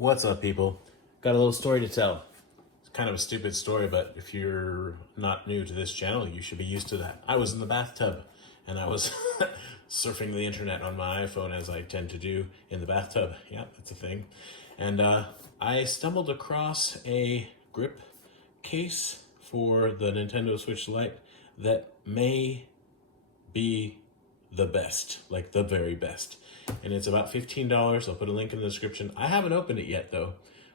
What's up, people? Got a little story to tell. It's kind of a stupid story, but if you're not new to this channel, you should be used to that. I was in the bathtub and I was surfing the internet on my iPhone, as I tend to do in the bathtub. Yeah, that's a thing. And I stumbled across a grip case for the Nintendo Switch Lite that may be the best, like the very best. And it's about $15. I'll put a link in the description. I haven't opened it yet though,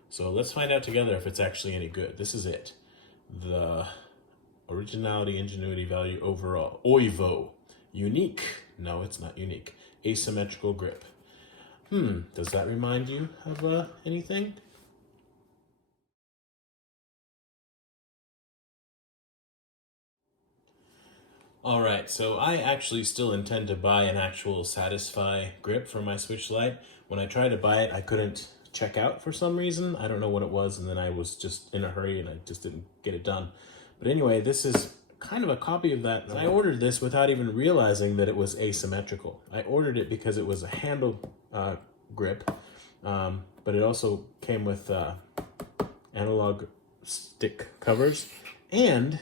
so let's find out together if it's actually any good. This is it. The originality, ingenuity, value, overall. OIVO. Unique. No, it's not unique. Asymmetrical grip. Does that remind you of anything? All right, so I actually still intend to buy an actual Satisfye grip for my Switch Lite. When I tried to buy it, I couldn't check out for some reason. I don't know what it was, and then I was just in a hurry and I just didn't get it done. But anyway, this is kind of a copy of that. I ordered this without even realizing that it was asymmetrical. I ordered it because it was a handle grip, but it also came with analog stick covers, and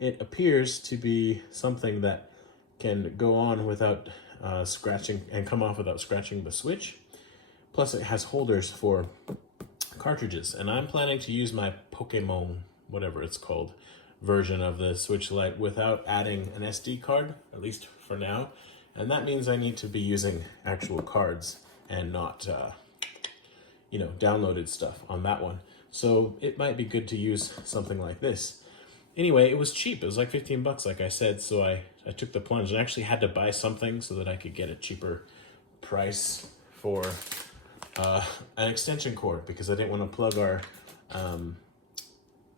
it appears to be something that can go on without scratching and come off without scratching the Switch. Plus it has holders for cartridges, and I'm planning to use my Pokemon, whatever it's called, version of the Switch Lite without adding an SD card, at least for now. And that means I need to be using actual cards and not, downloaded stuff on that one. So it might be good to use something like this. Anyway, it was cheap. It was like 15 bucks, like I said, so I took the plunge and actually had to buy something so that I could get a cheaper price for an extension cord, because I didn't want to plug our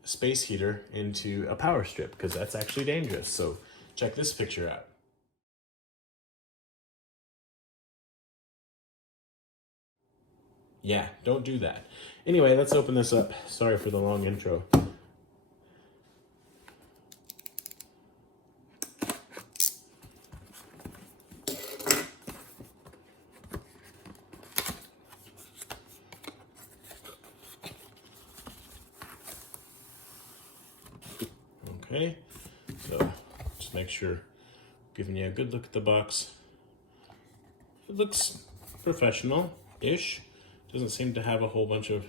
space heater into a power strip, because that's actually dangerous. So check this picture out. Yeah, don't do that. Anyway, let's open this up. Sorry for the long intro. Okay, so just make sure, giving you a good look at the box. It looks professional-ish. Doesn't seem to have a whole bunch of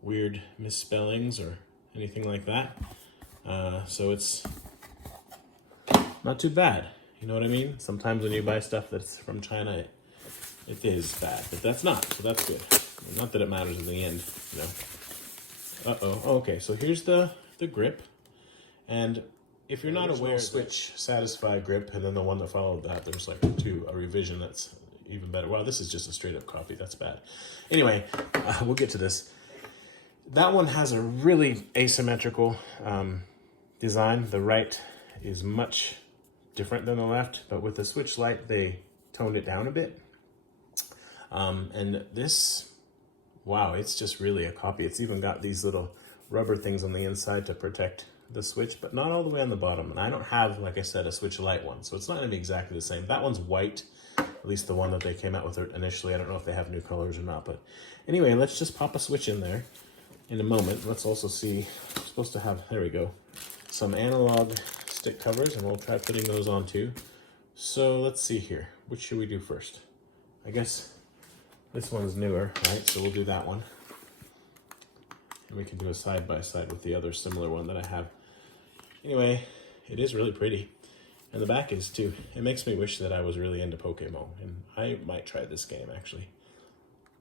weird misspellings or anything like that. So it's not too bad. You know what I mean? Sometimes when you buy stuff that's from China, it is bad, but that's not, so that's good. Not that it matters in the end, you know. Uh-oh, okay, so here's the grip. And if you're not aware, Switch Satisfye grip, and then the one that followed that, there's like a revision that's even better. Wow, this is just a straight up copy. That's bad. Anyway, we'll get to this. That one has a really asymmetrical design. The right is much different than the left, but with the Switch Lite, they toned it down a bit. And this, wow, it's just really a copy. It's even got these little rubber things on the inside to protect the Switch, but not all the way on the bottom. And I don't have, like I said, a Switch Lite one, so it's not gonna be exactly the same. That one's white, at least the one that they came out with initially. I don't know if they have new colors or not, but anyway, let's just pop a Switch in there in a moment. Let's also see, we're supposed to have, there we go, some analog stick covers, and we'll try putting those on too. So let's see here, which should we do first? I guess this one's newer, right? So we'll do that one. And we can do a side-by-side with the other similar one that I have. Anyway, it is really pretty. And the back is too. It makes me wish that I was really into Pokemon. And I might try this game, actually,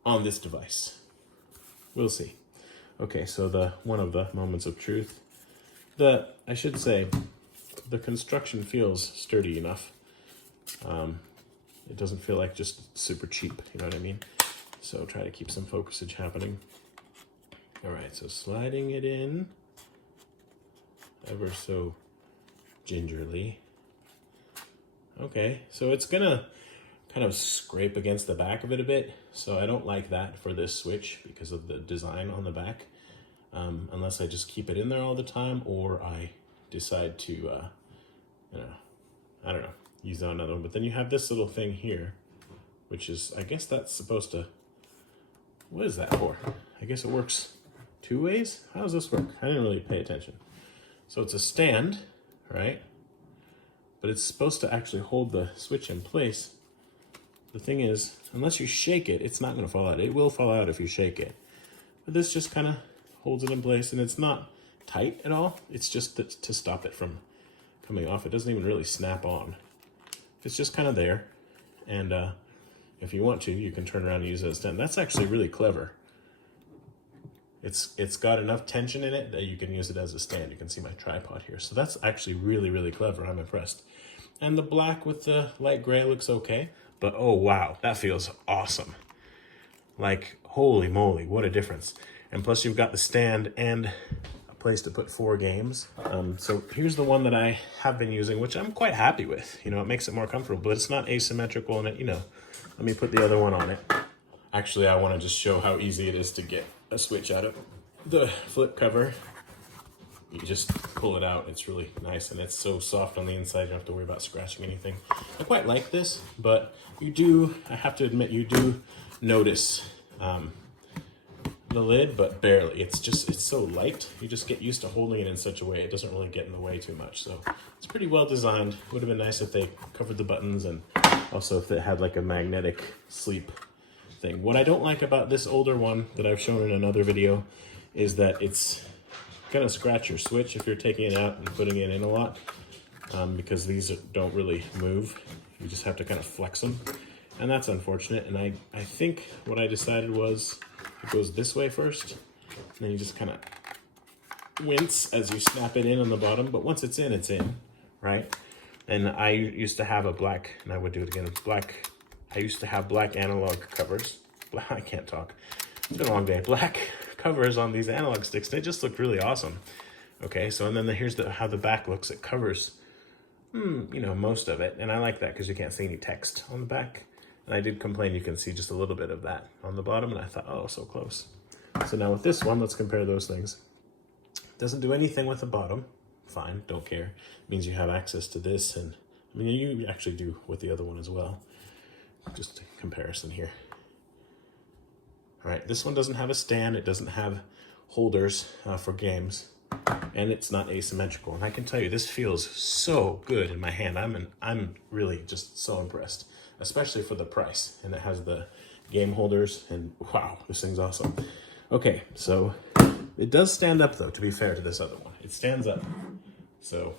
on this device. We'll see. Okay, so one of the moments of truth. I should say, the construction feels sturdy enough. It doesn't feel like just super cheap, you know what I mean? So try to keep some focusage happening. All right, so sliding it in ever so gingerly. Okay, so it's gonna kind of scrape against the back of it a bit, so I don't like that for this Switch because of the design on the back, unless I just keep it in there all the time, or I decide to, I don't know, use another one. But then you have this little thing here, which is, I guess that's supposed to, what is that for? I guess it works 2 ways. How does this work? I didn't really pay attention. So it's a stand, right? But it's supposed to actually hold the switch in place. The thing is, unless you shake it, it's not going to fall out. It will fall out if you shake it. But this just kind of holds it in place, and it's not tight at all. It's just to stop it from coming off. It doesn't even really snap on. It's just kind of there. And if you want to, you can turn around and use it as a stand. That's actually really clever. It's got enough tension in it that you can use it as a stand. You can see my tripod here. So that's actually really, really clever. I'm impressed. And the black with the light gray looks okay. But oh wow, that feels awesome. Like, holy moly, what a difference. And plus you've got the stand and a place to put 4 games. So here's the one that I have been using, which I'm quite happy with. You know, it makes it more comfortable, but it's not asymmetrical and it, you know, let me put the other one on it. Actually, I want to just show how easy it is to get a switch out of the flip cover. You just pull it out. It's really nice, and it's so soft on the inside. You don't have to worry about scratching anything. I quite like this, but you do, I have to admit, you do notice the lid, but barely. It's so light. You just get used to holding it in such a way it doesn't really get in the way too much. So it's pretty well designed. Would have been nice if they covered the buttons, and also if it had like a magnetic sleep thing. What I don't like about this older one that I've shown in another video is that it's gonna scratch your switch if you're taking it out and putting it in a lot, because these don't really move. You just have to kind of flex them, and that's unfortunate. And I think what I decided was it goes this way first, and then you just kind of wince as you snap it in on the bottom, but once it's in, right? And I used to have a black, and I would do it again, I used to have black analog covers. I can't talk. It's been a long day. Black covers on these analog sticks. They just looked really awesome. Okay, so and then here's how the back looks. It covers, you know, most of it. And I like that because you can't see any text on the back. And I did complain you can see just a little bit of that on the bottom. And I thought, oh, so close. So now with this one, let's compare those things. Doesn't do anything with the bottom. Fine, don't care. It means you have access to this. And I mean, you actually do with the other one as well. Just a comparison here. All right, this one doesn't have a stand. It doesn't have holders for games, and it's not asymmetrical. And I can tell you, this feels so good in my hand. I'm really just so impressed, especially for the price. And it has the game holders, and wow, this thing's awesome. Okay, so it does stand up though, to be fair to this other one. It stands up, so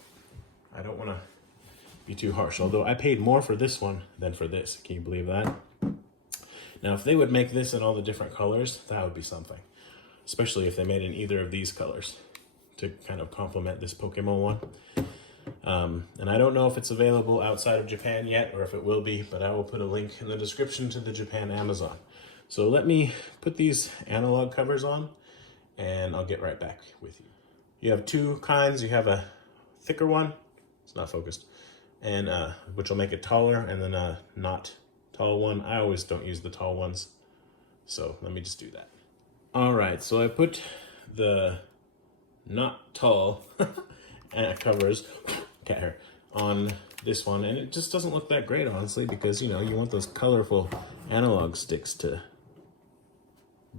I don't want to be too harsh, although I paid more for this one than for this. Can you believe that? Now, if they would make this in all the different colors, that would be something. Especially if they made in either of these colors to kind of complement this Pokemon one. And I don't know if it's available outside of Japan yet, or if it will be, but I will put a link in the description to the Japan Amazon. So let me put these analog covers on, and I'll get right back with you. You have 2 kinds. You have a thicker one. It's not focused. And which will make it taller, and then a not tall one. I always don't use the tall ones, so let me just do that. All right, so I put the not tall covers on this one, and it just doesn't look that great, honestly, because you know you want those colorful analog sticks to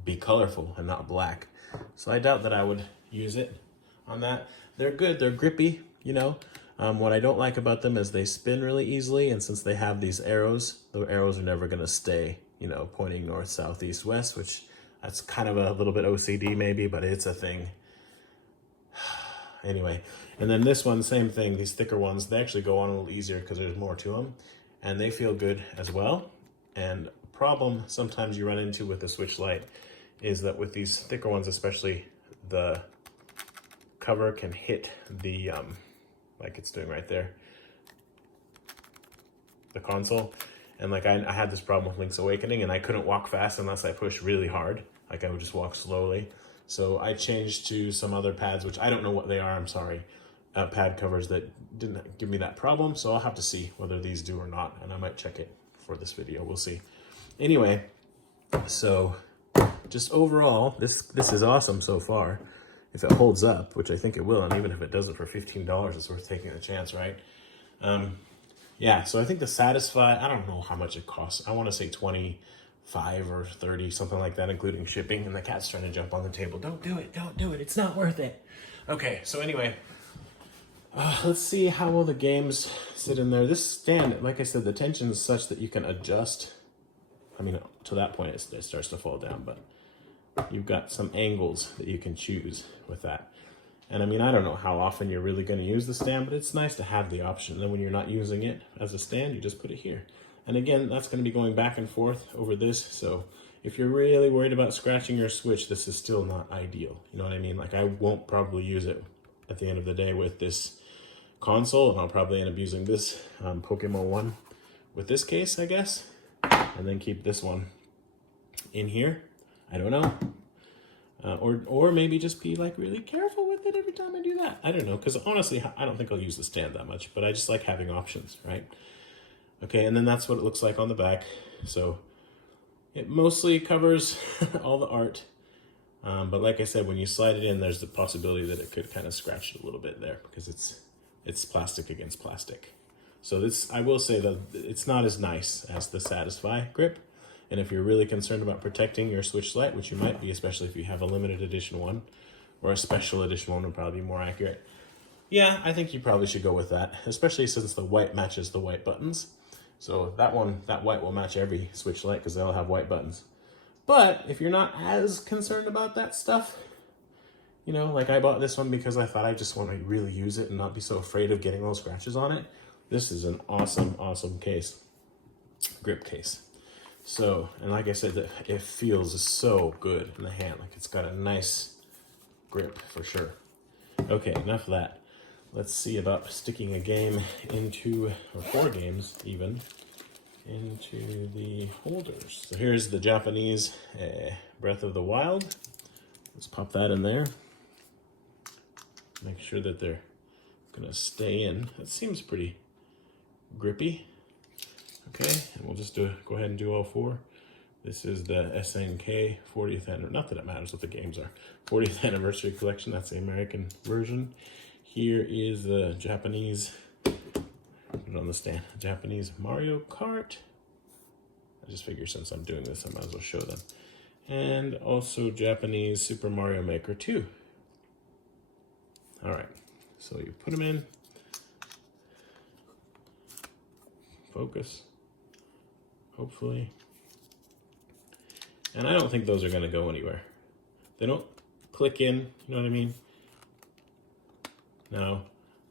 be colorful and not black. So I doubt that I would use it on that. They're good, they're grippy, you know. What I don't like about them is they spin really easily, and since they have these arrows, the arrows are never going to stay, you know, pointing north, south, east, west, which that's kind of a little bit OCD maybe, but it's a thing. Anyway, and then this one, same thing. These thicker ones, they actually go on a little easier because there's more to them, and they feel good as well. And problem sometimes you run into with the Switch Lite is that with these thicker ones, especially, the cover can hit the like it's doing right there, the console. And like I had this problem with Link's Awakening, and I couldn't walk fast unless I pushed really hard. Like I would just walk slowly. So I changed to some other pads, which I don't know what they are, I'm sorry. Pad covers that didn't give me that problem. So I'll have to see whether these do or not. And I might check it for this video, we'll see. Anyway, so just overall, this is awesome so far. If it holds up, which I think it will, and even if it does it for $15, it's worth taking a chance, right? Yeah, so I think the Satisfye, I don't know how much it costs. I want to say $25 $25 or $30, something like that, including shipping, and the cat's trying to jump on the table. Don't do it, don't do it, it's not worth it. Okay, so anyway, let's see how well the games sit in there. This stand, like I said, the tension is such that you can adjust. I mean, to that point, it starts to fall down, but you've got some angles that you can choose with that. And I mean, I don't know how often you're really going to use the stand, but it's nice to have the option. And then when you're not using it as a stand, you just put it here. And again, that's going to be going back and forth over this. So if you're really worried about scratching your Switch, this is still not ideal. You know what I mean? Like, I won't probably use it at the end of the day with this console, and I'll probably end up using this Pokemon one with this case, I guess, and then keep this one in here. I don't know. Or maybe just be like really careful with it every time I do that. I don't know, because honestly, I don't think I'll use the stand that much, but I just like having options, right? Okay, and then that's what it looks like on the back. So it mostly covers all the art. But like I said, when you slide it in, there's the possibility that it could kind of scratch it a little bit there because it's plastic against plastic. So this, I will say that it's not as nice as the Satisfye grip. And if you're really concerned about protecting your Switch Lite, which you might be, especially if you have a limited edition one, or a special edition one would probably be more accurate. Yeah, I think you probably should go with that, especially since the white matches the white buttons. So that white will match every Switch Lite because they all have white buttons. But if you're not as concerned about that stuff, you know, like I bought this one because I thought I just want to really use it and not be so afraid of getting those scratches on it. This is an awesome, awesome case, grip case. So, and like I said, it feels so good in the hand. Like it's got a nice grip for sure. Okay, enough of that. Let's see about sticking a game into, or 4 games even, into the holders. So here's the Japanese Breath of the Wild. Let's pop that in there. Make sure that they're gonna stay in. That seems pretty grippy. Okay, and we'll just go ahead and do all 4. This is the SNK 40th anniversary, not that it matters what the games are, 40th anniversary collection. That's the American version. Here is the Japanese, put it on the stand, Japanese Mario Kart. I just figure since I'm doing this, I might as well show them. And also Japanese Super Mario Maker 2. All right, so you put them in, focus, hopefully. And I don't think those are gonna go anywhere. They don't click in, you know what I mean? Now,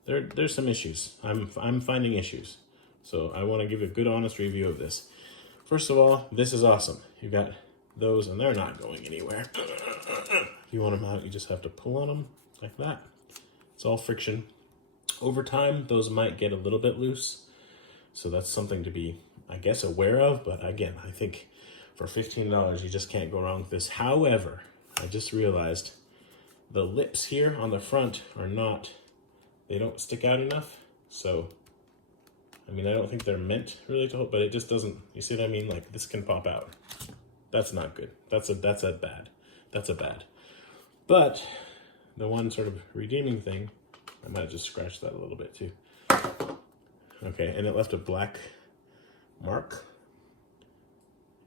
there's some issues. I'm finding issues. So I wanna give a good honest review of this. First of all, this is awesome. You got those and they're not going anywhere. If you want them out, you just have to pull on them like that. It's all friction. Over time, those might get a little bit loose. So that's something to be, I guess, aware of. But again, I think for $15, you just can't go wrong with this. However, I just realized the lips here on the front are not, they don't stick out enough. So, I mean, I don't think they're meant really to hold, but it just doesn't, you see what I mean? Like this can pop out. That's not good. That's a bad. But the one sort of redeeming thing, I might have just scratched that a little bit too. Okay, and it left a black mark.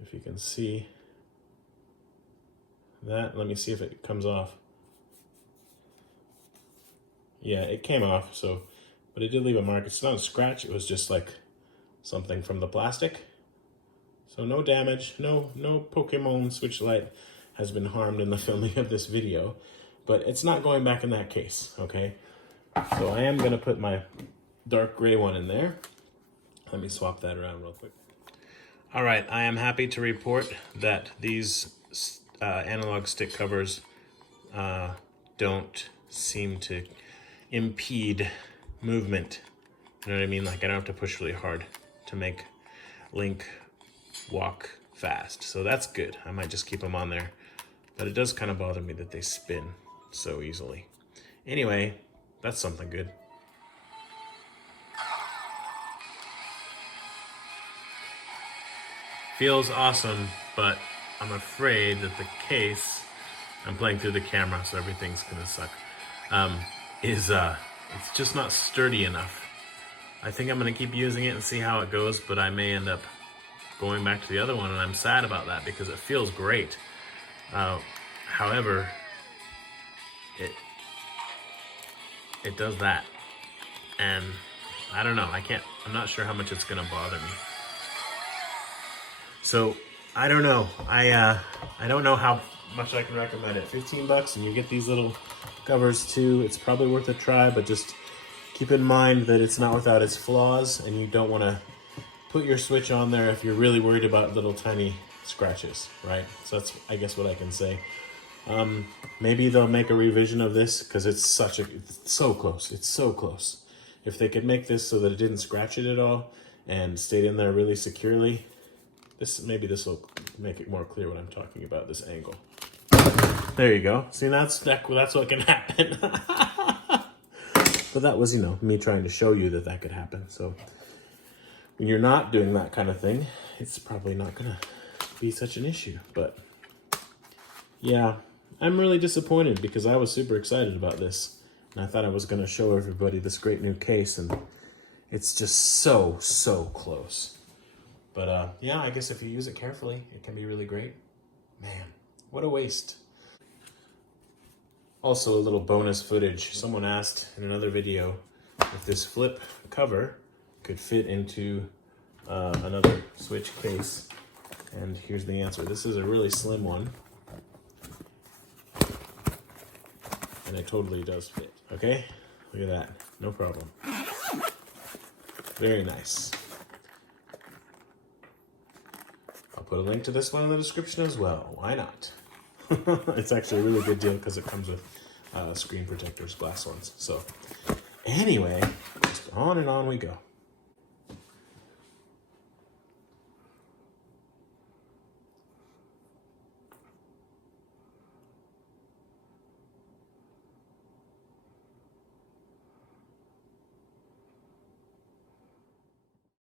If you can see that, let me see if it comes off. Yeah, it came off, so, but it did leave a mark. It's not a scratch, it was just like something from the plastic. So no damage, no Pokemon Switch Lite has been harmed in the filming of this video, but it's not going back in that case, okay? So I am gonna put my dark gray one in there. Let me swap that around real quick. All right, I am happy to report that these analog stick covers don't seem to impede movement. You know what I mean? Like I don't have to push really hard to make Link walk fast. So that's good. I might just keep them on there. But it does kind of bother me that they spin so easily. Anyway, that's something good. Feels awesome, but I'm afraid that the case, I'm playing through the camera, so everything's gonna suck, it's just not sturdy enough. I think I'm gonna keep using it and see how it goes, but I may end up going back to the other one, and I'm sad about that because it feels great. However, it does that, and I don't know. I'm not sure how much it's gonna bother me. So I don't know. I don't know how much I can recommend it. 15 bucks, and you get these little covers too. It's probably worth a try, but just keep in mind that it's not without its flaws, and you don't want to put your Switch on there if you're really worried about little tiny scratches, right? So that's, I guess, what I can say. Maybe they'll make a revision of this because it's so close. It's so close. If they could make this so that it didn't scratch it at all and stayed in there really securely, maybe this will make it more clear what I'm talking about, this angle. There you go. See, that's what can happen. But that was, me trying to show you that could happen. So when you're not doing that kind of thing, it's probably not gonna be such an issue. But yeah, I'm really disappointed because I was super excited about this. And I thought I was gonna show everybody this great new case, and it's just so close. But yeah, I guess if you use it carefully, it can be really great. Man, what a waste. Also, a little bonus footage. Someone asked in another video if this flip cover could fit into another Switch case. And here's the answer. This is a really slim one. And it totally does fit. Okay? Look at that. No problem. Very nice. I'll put a link to this one in the description as well. Why not? It's actually a really good deal because it comes with screen protectors, glass ones. So anyway, just on and on we go.